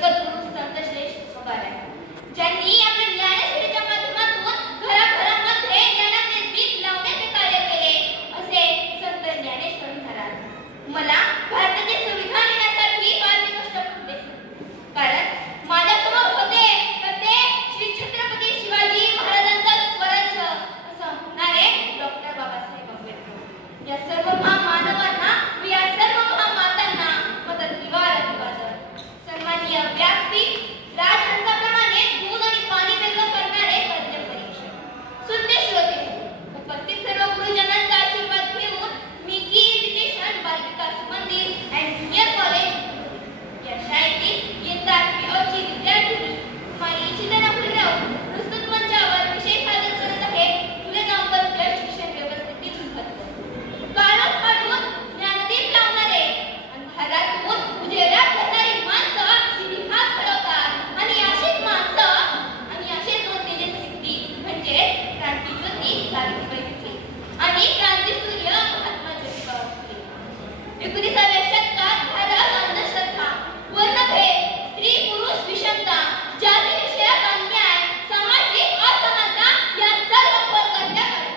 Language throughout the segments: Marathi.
जगद्गुरु संत श्रेष्ठ तुकाराम ज्यांनी आपल्या ज्ञानेश्वरीच्या माध्यमातून घराघरामध्ये ज्ञानाचे दीप लावण्याचे कार्य केले असे संत ज्ञानेश्वर महाराज. मला भारताचे संविधान लिहिण्यासाठी फारसे कष्ट घेतले कारण माझ्यासमोर होते तर ते श्री छत्रपती शिवाजी महाराजांचा स्वराज्य असं म्हणणारे डॉक्टर बाबासाहेब आंबेडकर. या सर्व महामानवांना व या सर्व महामातांना माझा निवार अभिवादन. सन्माननीय व्यासपीठ राजहंसाप्रमाणे दूध आणि पाणी वेगळं करणारे तज्ञ परीक्षक, सुज्ञ श्रोते, उपस्थित सर्व गुरुजनांचा आशीर्वाद घेऊन मी की एज्युकेशन बालविकास मंदिर अँड ज्युनियर कॉलेज या शाळेतील इयत्ता 8वी ची विद्यार्थिनी कुमारी चिंतना फुलेराव प्रस्तुत मंचावर विषय सादर करत आहे फुले दाम्पत्य शिक्षण व्यवस्थेतील महत्त्व. काळोख काढून ज्ञानदीप लावणारे अंधारातून उजेडात करणारी माणसं इतिहास घडवतात आणि अशीच माणसं आणि असे दोन तेजस्वी म्हणजे क्रांतीज्योती सावित्रीबाई फुले आणि क्रांतीसूर्य महात्मा ज्योतिबा फुले. 19व्या शतकात भारत अंधश्रद्धा, वर्णभेद, स्त्री पुरुष विषमता, जातीविषयक अन्याय, सामाजिक असमानता या सर्व खोल करण्यात आले.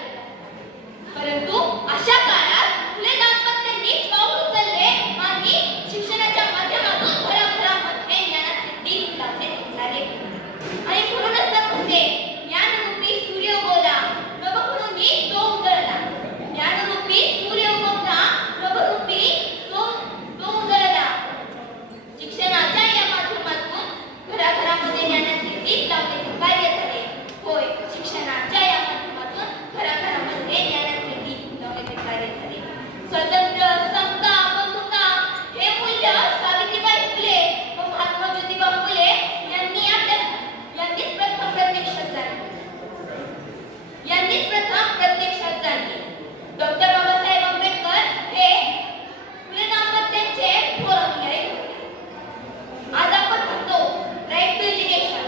परंतु अशा काळात फुले दाम्पत्यांनी पाऊल उचलले आणि शिक्षणाच्या माध्यमातून घराघरामध्ये ज्ञानाचे दीप लावले झाले. आणि म्हणूनच तर म्हणते ज्ञानरूपी सूर्य उगवला नभभूमी तो उजळला. ज्ञानरूपी सूर्य उगवला नभरूपी तो उजळला. शिक्षणाच्या या माध्यमातून घराघरामध्ये ज्ञानाचे दीप लावण्याचे कार्य झाले. होय, शिक्षणाच्या या माध्यमातून घराघरामध्ये ज्ञानाचे दीप लावण्याचे कार्य झाले. स्वातंत्र्य, समता, बंधुता हे मूल्य सावित्रीबाई फुले व महात्मा ज्योतिबा फुले यांनीच प्रथम प्रत्यक्षात जाणले. डॉक्टर बाबासाहेब आंबेडकर हे फुले दाम्पत्याचे थोर अनुयायी होते. आज आपण म्हणतो राईट टू एज्युकेशन,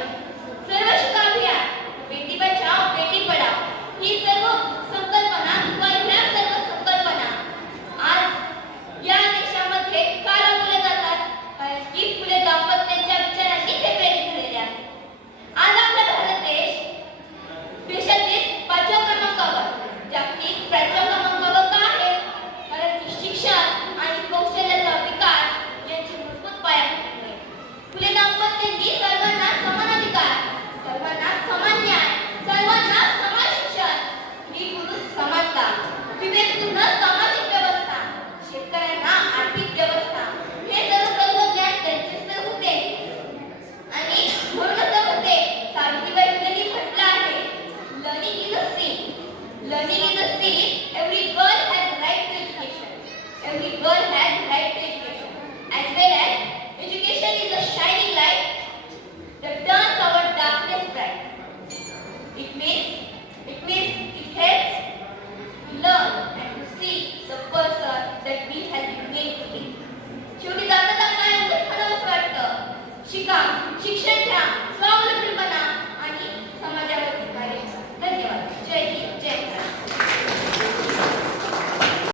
सर्व शिका अभियान, बेटी बचाओ बेटी पढाओ ही सर्व संकल्पना किंवा ह्या सर्व संकल्पना आज या देशामध्ये का राबवल्या जातात? कारण की फुले दाम्पत्याच्या विचारांनी ते प्रेरित झालेले आहेत. आज आपला भारत देश देशातील 5व्या क्रमांकावर, जागतिक 5व्या क्रमांकावर का आहे? कारण की शिक्षण आणि कौशल्याचा विकास यांची मजबूत पायाभरणी. फुले दाम्पत्यांनी सर्वांना समान अधिकार, सर्वांना समान न्याय, सर्वांना समान शिक्षण, स्त्री पुरुष समानता, विवेकपूर्ण सामाजिक व्यवस्था, शेतकऱ्यांना आर्थिक व्यवस्था हे सर्व तत्वज्ञान त्यांचेच होते. आणि म्हणूनच होते सावित्रीबाई फुलेंनी म्हटलं आहे learning is a seed. Learning is a seed. Every girl has right to education. Every girl has right to education. As well as education is a shining light that turns our darkness bright. It means